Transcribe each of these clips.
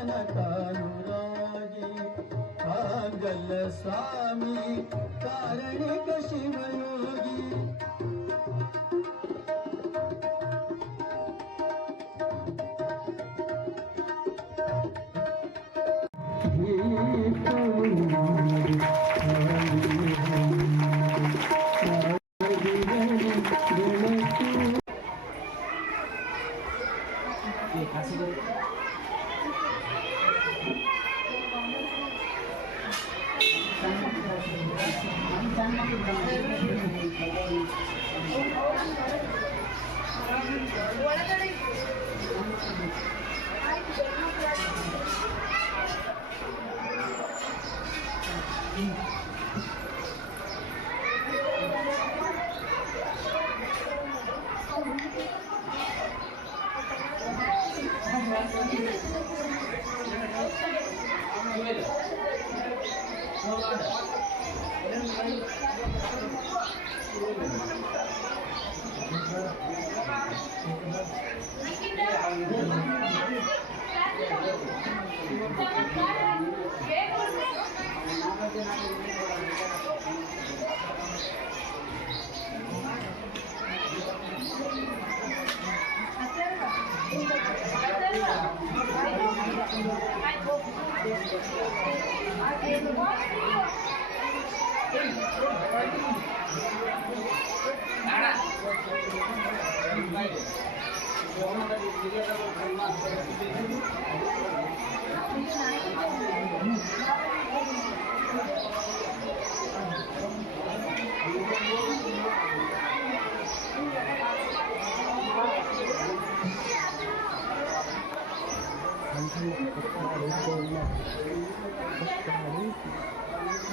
ಕನಕಾನುರಾಗಿ ಆಗಲ್ಲ ಸ್ವಾಮಿ ಕಾರಣಿಕ ಶಿವಯೋಗಿ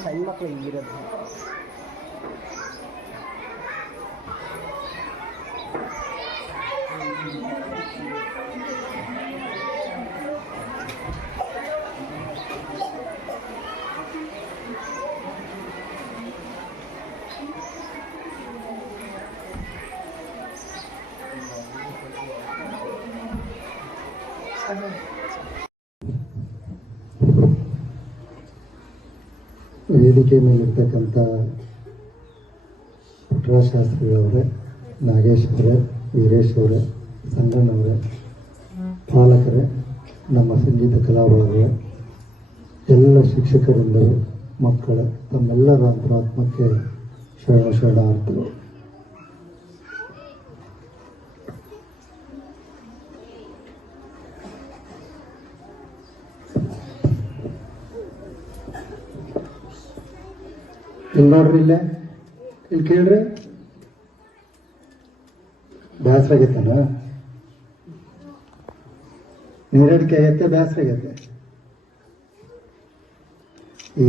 ಸಣ್ಣ ಮಕ್ಕಳು ಇರೋದು ವೇದಿಕೆ ಮೇಲಿರ್ತಕ್ಕಂಥ ಪುಟ್ಟರಾಜಶಾಸ್ತ್ರಿಗಳವರೇ, ನಾಗೇಶ್ ಅವರೇ, ವೀರೇಶ್ ಅವರೇ, ಸಂಗಣ್ಣವರೇ, ಪಾಲಕರೇ, ನಮ್ಮ ಸಂಗೀತ ಕಲಾವಿದರೇ, ಎಲ್ಲ ಶಿಕ್ಷಕರಿಂದಲೂ ಮಕ್ಕಳ ತಮ್ಮೆಲ್ಲರ ಅಂತರಾತ್ಮಕ್ಕೆ ಶರಣಾರ್ಥಿಗಳು. ಇಲ್ಲಿ ನೋಡ್ರಿ, ಇಲ್ಲಿ ಕೇಳ್ರಿ. ಬೇಸರ ಆಗೈತನ? ನೀರಡಿಕೆ ಆಗೈತೆ, ಬೇಸರ ಆಗೈತೆ.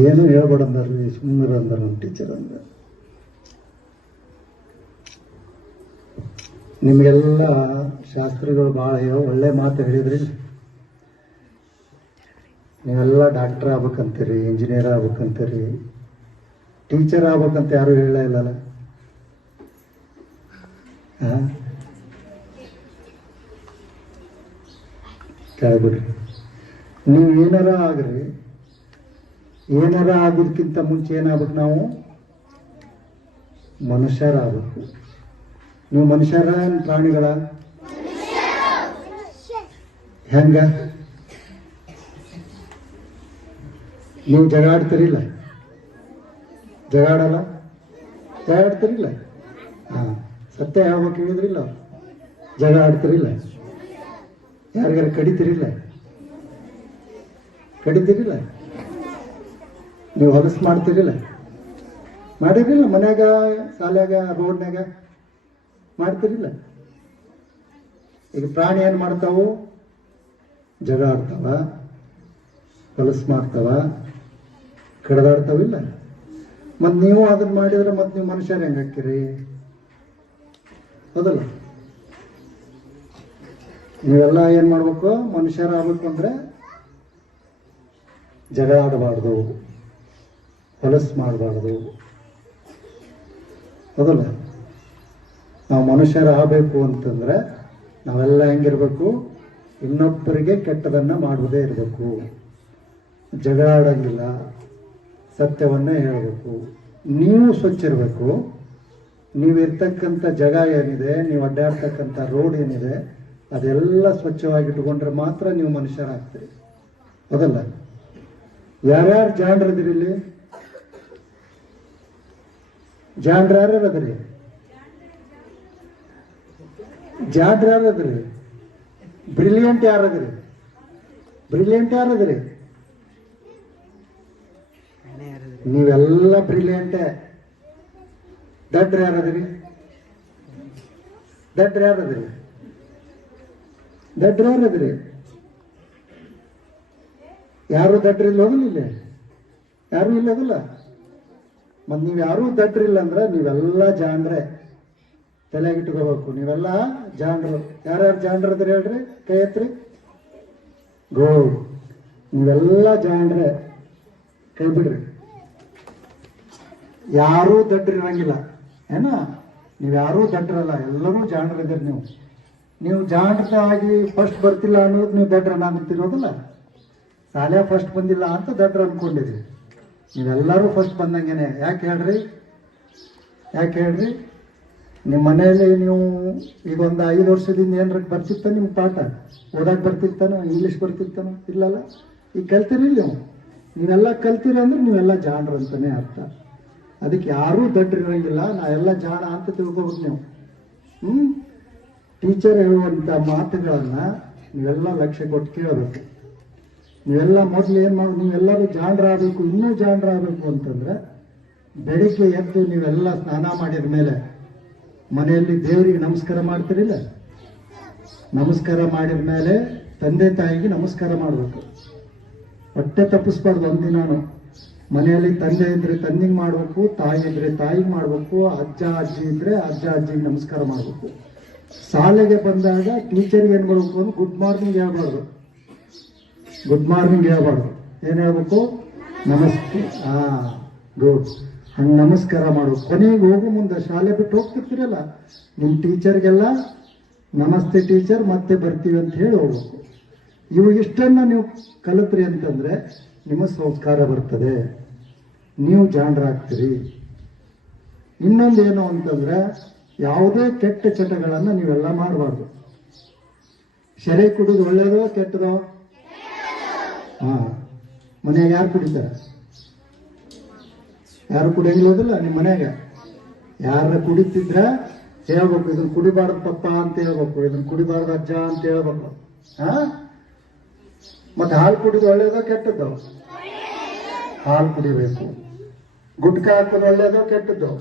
ಏನು ಹೇಳ್ಬೇಡ ಅಂದಾರ್ರಿ, ಸುಮ್ಮನೆ ಅಂದಾರ ನಮ್ಮ ಟೀಚರ್ ಅಂದ. ನಿಮಗೆಲ್ಲ ಶಾಸ್ತ್ರಿಗಳು ಭಾಳ ಒಳ್ಳೆ ಮಾತು ಹೇಳಿದ್ರಿ. ನೀವೆಲ್ಲ ಡಾಕ್ಟರ್ ಆಗ್ಬೇಕಂತೀರಿ, ಇಂಜಿನಿಯರ್ ಆಗ್ಬೇಕಂತೀರಿ, ಟೀಚರ್ ಆಗ್ಬೇಕಂತ ಯಾರು ಹೇಳಲೇ ಇಲ್ಲಲ್ಲ. ಕೇಳ್ಬಿಡ್ರಿ. ನೀವು ಏನಾರ ಆಗ್ರಿ, ಏನಾರ ಆಗೋದಕ್ಕಿಂತ ಮುಂಚೆ ಏನಾಗ್ಬೇಕು, ನಾವು ಮನುಷ್ಯರಾಗಬೇಕು. ನೀವು ಮನುಷ್ಯರ ಪ್ರಾಣಿಗಳ? ಹೆಂಗ? ನೀವು ಜಗಾಡ್ತಿರಿಲ್ಲ? ಜಗಾಡಲ್ಲ? ಜಗಾಡ್ತಿರಿಲ್ಲ? ಸತ್ಯ ಹೇಳ್ಬೇಕು ಹೇಳಿದ್ರಿಲ್ಲ? ಜಗ ಆಡ್ತಿರಿಲ್ಲ? ಯಾರಿಗಾರ ಕಡಿತಿರಿಲ್ಲ? ಕಡಿತಿರಿಲ್ಲ? ನೀವು ಹೊಲಸು ಮಾಡ್ತಿರಿಲ್ಲ? ಮಾಡಿರಿಲ್ಲ? ಮನ್ಯಾಗ, ಶಾಲ್ಯಾಗ, ರೋಡ್ನಾಗ ಮಾಡ್ತಿರಿಲ್ಲ? ಈಗ ಪ್ರಾಣಿ ಏನು ಮಾಡ್ತಾವು? ಜಗ ಆಡ್ತಾವ, ಹೊಲಸು ಮಾಡ್ತಾವ, ಕಡ್ದಾಡ್ತಾವಿಲ್ಲ? ಮತ್ತು ನೀವು ಅದನ್ನ ಮಾಡಿದ್ರೆ ಮತ್ತೆ ನೀವು ಮನುಷ್ಯರು ಹೆಂಗೆ ಹಾಕಿರಿ? ಹೌದಲ್ಲ? ನೀವೆಲ್ಲ ಏನು ಮಾಡ್ಬೇಕು? ಮನುಷ್ಯರಾಗಬೇಕು ಅಂದರೆ ಜಗ ಆಡಬಾರ್ದು, ಹೊಲಸು ಮಾಡಬಾರ್ದು. ಹೌದಲ್ಲ? ನಾವು ಮನುಷ್ಯರಾಗಬೇಕು ಅಂತಂದ್ರೆ ನಾವೆಲ್ಲ ಹೆಂಗಿರ್ಬೇಕು? ಇನ್ನೊಬ್ಬರಿಗೆ ಕೆಟ್ಟದನ್ನ ಮಾಡುವುದೇ ಇರಬೇಕು. ಜಗಳ ಆಡಂಗಿಲ್ಲ, ಸತ್ಯವನ್ನೇ ಹೇಳಬೇಕು. ನೀವು ಸ್ವಚ್ಛ ಇರಬೇಕು. ನೀವಿರ್ತಕ್ಕಂಥ ಜಾಗ ಏನಿದೆ, ನೀವು ಅಡ್ಡಾಡ್ತಕ್ಕಂಥ ರೋಡ್ ಏನಿದೆ, ಅದೆಲ್ಲ ಸ್ವಚ್ಛವಾಗಿಟ್ಟುಕೊಂಡ್ರೆ ಮಾತ್ರ ನೀವು ಮನುಷ್ಯರಾಗ್ತೀರಿ. ಹೌದಲ್ಲ? ಯಾರ್ಯಾರು ಜಾಣರದಿರಿ ಇಲ್ಲಿ? ಜಾಣ್ರ ಯಾರ್ಯಾರದ್ರಿ? ಜಾಡ್ರ ಯಾರದ್ರಿ? ಬ್ರಿಲಿಯಂಟ್ ಯಾರದ್ರಿ? ಬ್ರಿಲಿಯಂಟ್ ಯಾರದ್ರಿ? ನೀವೆಲ್ಲ ಬ್ರಿಲಿಯಂಟೇ. ದಡ್ರ ಯಾರದ್ರಿ? ದಡ್ರ ಯಾರದ್ರಿ? ದಡ್ರ ಯಾರದ್ರಿ? ಯಾರು ದಡ್ರಿಲ್ಲ ಹೋಗಲಿಲ್ಲ? ಯಾರು ಇಲ್ಲೋದಿಲ್ಲ? ಮತ್ ನೀವ್ ಯಾರು ದಡ್ರಿಲ್ಲ ಅಂದ್ರೆ ನೀವೆಲ್ಲ ಜಾಣ್ರೆ. ತಲೆಗಿಟ್ಕೋಬೇಕು, ನೀವೆಲ್ಲ ಜಾಣ್ರು. ಯಾರ್ಯಾರು ಜಾಣ್ರದ್ರಿ ಹೇಳ್ರಿ? ಕೈ ಎತ್ರಿ. ಗೋ, ನೀವೆಲ್ಲ ಜಾಣ್ರೆ. ಕೈ ಬಿಡ್ರಿ. ಯಾರೂ ದಡ್ರಿರಂಗಿಲ್ಲ ಏನ? ನೀವ್ಯಾರೂ ದಡ್ರಲ್ಲ, ಎಲ್ಲರೂ ಜಾಣ್ರಿದ್ದೀರಿ. ನೀವು ಜಾಣ್ರದಾಗಿ ಫಸ್ಟ್ ಬರ್ತಿಲ್ಲ ಅನ್ನೋದು ನೀವು ದಡ್ರ ಅನ್ನತಿರೋದಿಲ್ಲ. ಶಾಲೆ ಫಸ್ಟ್ ಬಂದಿಲ್ಲ ಅಂತ ದಡ್ರ ಅನ್ಕೊಂಡಿದ್ರಿ. ನೀವೆಲ್ಲರೂ ಫಸ್ಟ್ ಬಂದಂಗೆನೆ. ಯಾಕೆ ಹೇಳ್ರಿ? ನಿಮ್ಮ ಮನೆಯಲ್ಲಿ ನೀವು ಈಗ ಒಂದು 5 ವರ್ಷದಿಂದ ಏನಾರ ಬರ್ತಿತ್ತ? ನಿಮ್ಮ ಪಾಠ ಓದಕ್ಕೆ ಬರ್ತಿರ್ತಾನೋ? ಇಂಗ್ಲೀಷ್ ಬರ್ತಿರ್ತಾನೋ? ಇಲ್ಲಲ್ಲ. ಈಗ ಕಲ್ತಿರಿ ನೀವೆಲ್ಲ ಕಲ್ತಿರಿ ಅಂದ್ರೆ ನೀವೆಲ್ಲ ಜಾಣ್ರ ಅಂತಾನೆ ಅರ್ಥ. ಅದಕ್ಕೆ ಯಾರೂ ದಡ್ರಿರಂಗಿಲ್ಲ. ನಾವೆಲ್ಲ ಜಾಣ ಅಂತ ತಿಳ್ಕೊಬೇಕು ನೀವು. ಟೀಚರ್ ಹೇಳುವಂಥ ಮಾತುಗಳನ್ನ ನೀವೆಲ್ಲ ಲಕ್ಷ್ಯ ಕೊಟ್ಟು ಕೇಳಬೇಕು. ನೀವೆಲ್ಲ ಮೊದಲು ಏನು ಮಾಡಿ, ನೀವೆಲ್ಲರೂ ಜಾಣರಾಗಬೇಕು. ಇನ್ನೂ ಜಾಣರಾಗಬೇಕು ಅಂತಂದ್ರೆ ಬೆಳಿಗ್ಗೆ ಎದ್ದು ನೀವೆಲ್ಲ ಸ್ನಾನ ಮಾಡಿದ ಮೇಲೆ ಮನೆಯಲ್ಲಿ ದೇವರಿಗೆ ನಮಸ್ಕಾರ ಮಾಡ್ತಿರಿಲ್ಲ? ನಮಸ್ಕಾರ ಮಾಡಿದ ಮೇಲೆ ತಂದೆ ತಾಯಿಗೆ ನಮಸ್ಕಾರ ಮಾಡಬೇಕು. ಹೊಟ್ಟೆ ತಪ್ಪಿಸ್ಬಾರ್ದು ಒಂದಿನಾನು. ಮನೆಯಲ್ಲಿ ತಂದೆ ಇದ್ರೆ ತಂದೆಗೆ ಮಾಡಬೇಕು, ತಾಯಿ ಇದ್ರೆ ತಾಯಿಗೆ ಮಾಡಬೇಕು, ಅಜ್ಜ ಅಜ್ಜಿ ಇದ್ರೆ ಅಜ್ಜ ಅಜ್ಜಿಗೆ ನಮಸ್ಕಾರ ಮಾಡಬೇಕು. ಶಾಲೆಗೆ ಬಂದಾಗ ಟೀಚರ್ಗೆ ಏನ್ ಮಾಡಬೇಕು ಅಂದ್ರೆ ಗುಡ್ ಮಾರ್ನಿಂಗ್ ಹೇಳ್ಬಾರ್ದು. ಗುಡ್ ಮಾರ್ನಿಂಗ್ ಹೇಳ್ಬಾರ್ದು. ಏನ್ ಹೇಳ್ಬೇಕು? ನಮಸ್ತೆ. ಗುಡ್. ಹಂಗೆ ನಮಸ್ಕಾರ ಮಾಡು. ಕೊನೆಗೆ ಹೋಗು ಮುಂದೆ ಶಾಲೆ ಬಿಟ್ಟು ಹೋಗ್ತಿರ್ತೀರಲ್ಲ, ನಿಮ್ಮ ಟೀಚರ್ಗೆಲ್ಲ ನಮಸ್ತೆ ಟೀಚರ್, ಮತ್ತೆ ಬರ್ತೀವಿ ಅಂತ ಹೇಳಿ ಹೋಗ್ಬೇಕು. ಇವು ಇಷ್ಟನ್ನ ನೀವು ಕಲಿತ್ರಿ ಅಂತಂದ್ರೆ ನಿಮ್ಮ ಸಂಸ್ಕಾರ ಬರ್ತದೆ, ನೀವು ಜಾಣರಾಗ್ತೀರಿ. ಇನ್ನೊಂದೇನು ಅಂತಂದ್ರೆ ಯಾವುದೇ ಕೆಟ್ಟ ಚಟಗಳನ್ನು ನೀವೆಲ್ಲ ಮಾಡಬಾರ್ದು. ಶೆರೆ ಕುಡಿದು ಒಳ್ಳೇದೋ ಕೆಟ್ಟದೋ? ಮನೆಯಾಗ ಯಾರು ಕುಡಿತಾರೆ? ಯಾರು ಕುಡಿಯಂಗಿಲ್ಲೋದಿಲ್ಲ ನಿಮ್ಮ ಮನೆಯಾಗ. ಯಾರ ಕುಡಿತಿದ್ರ ಹೇಳ್ಬೇಕು, ಇದನ್ನ ಕುಡಿಬಾರ್ದು ಪಪ್ಪ ಅಂತ ಹೇಳ್ಬೇಕು, ಇದನ್ನ ಕುಡಿಬಾರ್ದು ಅಜ್ಜ ಅಂತ ಹೇಳ್ಬೇಕು. ಮತ್ತೆ ಹಾಲು ಕುಡಿದು ಒಳ್ಳೇದೋ ಕೆಟ್ಟದ್ದು? ಹಾಲು ಕುಡಿಬೇಕು. ಗುಟ್ಕಾ ಹಾಕೋದು ಒಳ್ಳೇದೋ ಕೆಟ್ಟದ್ದು?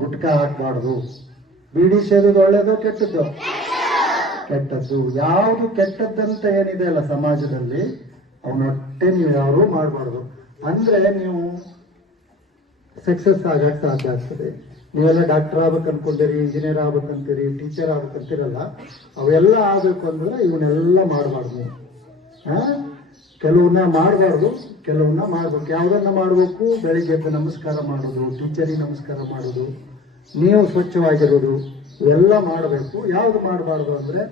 ಗುಟ್ಕಾ ಹಾಕ್ಬಾರ್ದು. ಬೀಡಿ ಸೇದೋದು ಒಳ್ಳೇದೋ ಕೆಟ್ಟದ್ದು? ಕೆಟ್ಟದ್ದು. ಯಾವುದು ಕೆಟ್ಟದ್ದಂತ ಏನಿದೆ ಅಲ್ಲ ಸಮಾಜದಲ್ಲಿ, ಅವನೊಟ್ಟೆ ನೀವು ಯಾರು ಮಾಡಬಾರ್ದು. ಅಂದ್ರೆ ನೀವು ಸಕ್ಸಸ್ ಆಗಕ್ಕೆ ಸಾಧ್ಯ ಆಗ್ತದೆ. ನೀವೆಲ್ಲ ಡಾಕ್ಟರ್ ಆಗ್ಬೇಕು ಅನ್ಕೊಂಡಿರಿ, ಇಂಜಿನಿಯರ್ ಆಗ್ಬೇಕಂತೀರಿ, ಟೀಚರ್ ಆಗ್ಬೇಕಂತೀರಲ್ಲ, ಅವೆಲ್ಲ ಆಗ್ಬೇಕು ಅಂದ್ರೆ ಇವನ್ನೆಲ್ಲ ಮಾಡಬಾರ್ದು ನೀವು. ಕೆಲವನ್ನ ಮಾಡಬಾರ್ದು, ಕೆಲವನ್ನ ಮಾಡ್ಬೇಕು. ಯಾವ್ದನ್ನ ಮಾಡ್ಬೇಕು? ಬೆಳಿಗ್ಗೆ ಎದ್ದು ನಮಸ್ಕಾರ ಮಾಡೋದು, ಟೀಚರಿಗೆ ನಮಸ್ಕಾರ ಮಾಡೋದು, ನೀವು ಸ್ವಚ್ಛವಾಗಿರೋದು, ಇವೆಲ್ಲ ಮಾಡಬೇಕು. ಯಾವ್ದು ಮಾಡಬಾರ್ದು ಅಂದ್ರೆ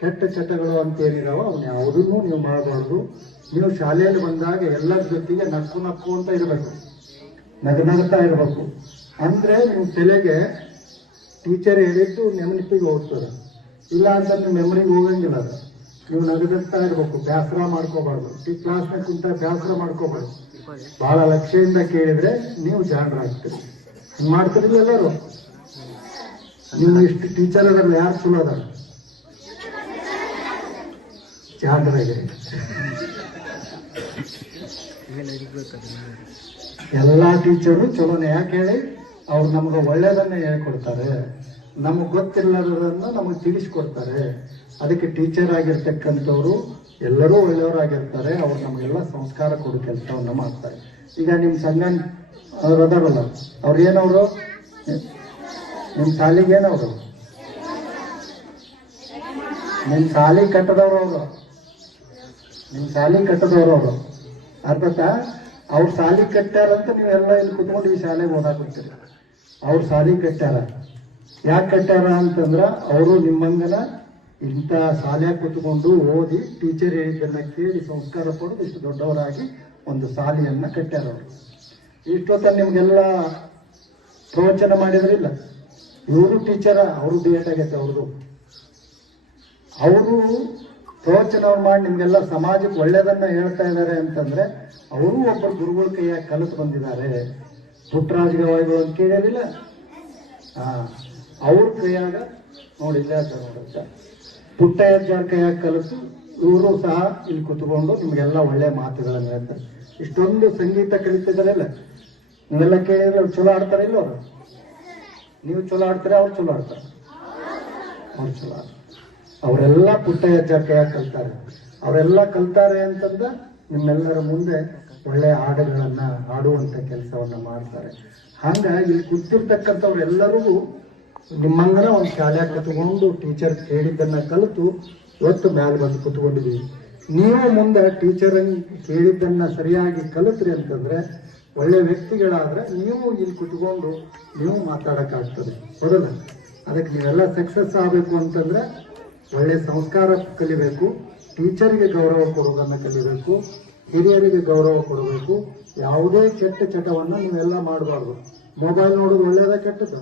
ಕೆಟ್ಟ ಚಟಗಳು ಅಂತ ಏನಿದಾವ ಅವನ್ನ ಯಾವುದನ್ನು ನೀವು ಮಾಡಬಾರ್ದು. ನೀವು ಶಾಲೆಯಲ್ಲಿ ಬಂದಾಗ ಎಲ್ಲರ ಜೊತೆಗೆ ನಕ್ಕು ನಕ್ಕು ಅಂತ ಇರಬೇಕು, ನಗನಗ್ತಾ ಇರಬೇಕು. ಅಂದ್ರೆ ನಿಮ್ಮ ತಲೆಗೆ ಟೀಚರ್ ಹೇಳಿದ್ದು ನೆನಪಿಗೆ ಹೋಗ್ತದೆ. ಇಲ್ಲ ಅಂತ ನಿಮ್ಮ ಮೆಮರಿಗೆ ಹೋಗಂಗಿಲ್ಲ. ಅದು ನೀವು ನಗನಗ್ತಾ ಇರ್ಬೇಕು, ಬೇಸರ ಮಾಡ್ಕೋಬಾರ್ದು. ಈ ಕ್ಲಾಸ್ನಾಗ ಕುಂತ ಬೇಸರ ಮಾಡ್ಕೋಬಾರ್ದು. ಬಹಳ ಲಕ್ಷ್ಯದಿಂದ ಕೇಳಿದ್ರೆ ನೀವು ಜಾಣರಾಗ್ತೀರಿ. ಮಾಡ್ತಿರಲಿಲ್ಲ ಎಲ್ಲರೂ? ನೀವು ಇಷ್ಟು ಟೀಚರ್ ಅದಾರಲ್ಲ, ಯಾರು ಚಲೋ ಅದಾರ? ಜಾಣರಾಗಿರಿ. ಎಲ್ಲಾ ಟೀಚರು ಚಲೋನೆ. ಯಾಕೆ ಹೇಳಿ? ಅವ್ರು ನಮ್ಗೆ ಒಳ್ಳೇದನ್ನ ಹೇಳ್ಕೊಡ್ತಾರೆ, ನಮಗ್ ಗೊತ್ತಿಲ್ಲದನ್ನ ನಮಗೆ ತಿಳಿಸ್ಕೊಡ್ತಾರೆ. ಅದಕ್ಕೆ ಟೀಚರ್ ಆಗಿರ್ತಕ್ಕಂಥವ್ರು ಎಲ್ಲರೂ ಒಳ್ಳೆಯವರಾಗಿರ್ತಾರೆ. ಅವ್ರು ನಮಗೆಲ್ಲ ಸಂಸ್ಕಾರ ಕೊಡೋ ಕೆಲಸವನ್ನ ಮಾಡ್ತಾರೆ. ಈಗ ನಿಮ್ ಸಂಘ ಅವ್ರು ಅದಾರಲ್ಲ, ಅವ್ರು ಏನವರು? ನಿಮ್ ಶಾಲಿಗೆ ಏನವರು? ನಿಮ್ ಶಾಲಿ ಕಟ್ಟದವ್ರು ಅವರು. ನಿಮ್ ಶಾಲಿ ಕಟ್ಟದವ್ರು ಅವರು. ಅರ್ಥಾತ ಅವ್ರ ಶಾಲಿ ಕಟ್ಟ್ಯಾರಂತ ನೀವೆಲ್ಲ ಇಲ್ಲಿ ಕುತ್ಕೊಂಡು ಈ ಶಾಲೆಗೆ ಓದಾಕತ್ತೀರಿ. ಅವ್ರ ಶಾಲಿ ಕಟ್ಟ್ಯಾರ. ಯಾಕೆ ಕಟ್ಟ್ಯಾರ ಅಂತಂದ್ರ ಅವರು ನಿಮ್ಮಂಗನ ಇಂಥ ಶಾಲೆ ಕೂತ್ಕೊಂಡು ಓದಿ ಟೀಚರ್ ಹೇಳಿದ್ದನ್ನ ಕೇಳಿ ಸಂಸ್ಕಾರ ಪಡೆದು ಇಷ್ಟು ದೊಡ್ಡವರಾಗಿ ಒಂದು ಶಾಲೆಯನ್ನ ಕಟ್ಟ್ಯಾರ ಅವರು. ಇಷ್ಟೊತ್ತ ನಿಮ್ಗೆಲ್ಲ ಪ್ರವಚನ ಮಾಡಿದ್ರಿಲ್ಲ, ಇವರು ಟೀಚರ, ಅವರು ಡಿಎಡ್ ಆಗೈತೆ ಅವ್ರದ್ದು. ಅವರು ಪ್ರವಚನ ಮಾಡಿ ನಿಮ್ಗೆಲ್ಲ ಸಮಾಜಕ್ಕೆ ಒಳ್ಳೇದನ್ನ ಹೇಳ್ತಾ ಇದ್ದಾರೆ ಅಂತಂದ್ರೆ ಅವರು ಒಬ್ಬರು ಗುರುಗಳ ಕೈಯಾಗ ಕಲಿತು ಬಂದಿದ್ದಾರೆ. ಪುಟ್ಟರಾಜ ಗವಾಯಿಗಳು ಅಂತ ಕೇಳಿರಲಿಲ್ಲ, ಅವ್ರ ಕೈಯಾಗ ನೋಡಿಲ್ಲ ನೋಡುತ್ತ ಪುಟ್ಟಯ್ಯಜ್ಜಾರ್ ಕೈಯಾಗ ಕಲಿತು ಇವರು ಸಹ ಇಲ್ಲಿ ಕುತ್ಕೊಂಡು ನಿಮ್ಗೆಲ್ಲ ಒಳ್ಳೆ ಮಾತುಗಳನ್ನು ಹೇಳ್ತಾರೆ. ಇಷ್ಟೊಂದು ಸಂಗೀತ ಕಲಿತಿದ್ದಾರಲ್ಲ, ನೀವೆಲ್ಲ ಕೇಳಿದ್ರೆ ಅವ್ರು ಚಲೋ ಆಡ್ತಾರೆ ಇಲ್ಲ ಅವರು? ನೀವು ಚಲೋ ಆಡ್ತಾರೆ, ಅವ್ರು ಚಲೋ ಆಡ್ತಾರೆ, ಅವ್ರು ಚಲೋ ಆಡ್ತಾರೆ. ಅವರೆಲ್ಲ ಪುಟ್ಟಯ್ಯಜ್ಜಾರ್ ಕೈಯಾಗ ಕಲ್ತಾರೆ. ಅವರೆಲ್ಲ ಕಲ್ತಾರೆ ಅಂತಂದ ನಿಮ್ಮೆಲ್ಲರ ಮುಂದೆ ಒಳ್ಳೆ ಹಾಡುಗಳನ್ನ ಹಾಡುವಂತ ಕೆಲಸವನ್ನ ಮಾಡ್ತಾರೆ. ಹಂಗ ಇಲ್ಲಿ ಕೂತಿರ್ತಕ್ಕಂಥವ್ರೆಲ್ಲರಿಗೂ ನಿಮ್ಮಂಗನ ಒಂದು ಶಾಲೆ ಕತ್ಕೊಂಡು ಟೀಚರ್ ಹೇಳಿದ್ದನ್ನ ಕಲಿತು ಇವತ್ತು ಮ್ಯಾಲೆ ಬಂದು ಕುತ್ಕೊಂಡಿದೀವಿ. ನೀವು ಮುಂದೆ ಟೀಚರ್ ಹೇಳಿದ್ದನ್ನ ಸರಿಯಾಗಿ ಕಲಿತ್ರಿ ಅಂತಂದ್ರೆ ಒಳ್ಳೆ ವ್ಯಕ್ತಿಗಳಾದ್ರೆ ನೀವು ಇಲ್ಲಿ ಕುತ್ಕೊಂಡು ನೀವು ಮಾತಾಡಕ್ಕಾಗ್ತದೆ, ಹೌದಲ್ಲ? ಅದಕ್ಕೆ ನೀವೆಲ್ಲ ಸಕ್ಸಸ್ ಆಗಬೇಕು ಅಂತಂದ್ರೆ ಒಳ್ಳೆ ಸಂಸ್ಕಾರ ಕಲಿಬೇಕು, ಟೀಚರ್ಗೆ ಗೌರವ ಕೊಡೋದನ್ನ ಕಲಿಬೇಕು, ಹಿರಿಯರಿಗೆ ಗೌರವ ಕೊಡಬೇಕು. ಯಾವುದೇ ಕೆಟ್ಟ ಚಟವನ್ನ ನೀವೆಲ್ಲ ಮಾಡಬಾರ್ದು. ಮೊಬೈಲ್ ನೋಡೋದು ಒಳ್ಳೇದ ಕೆಟ್ಟದ್ದು?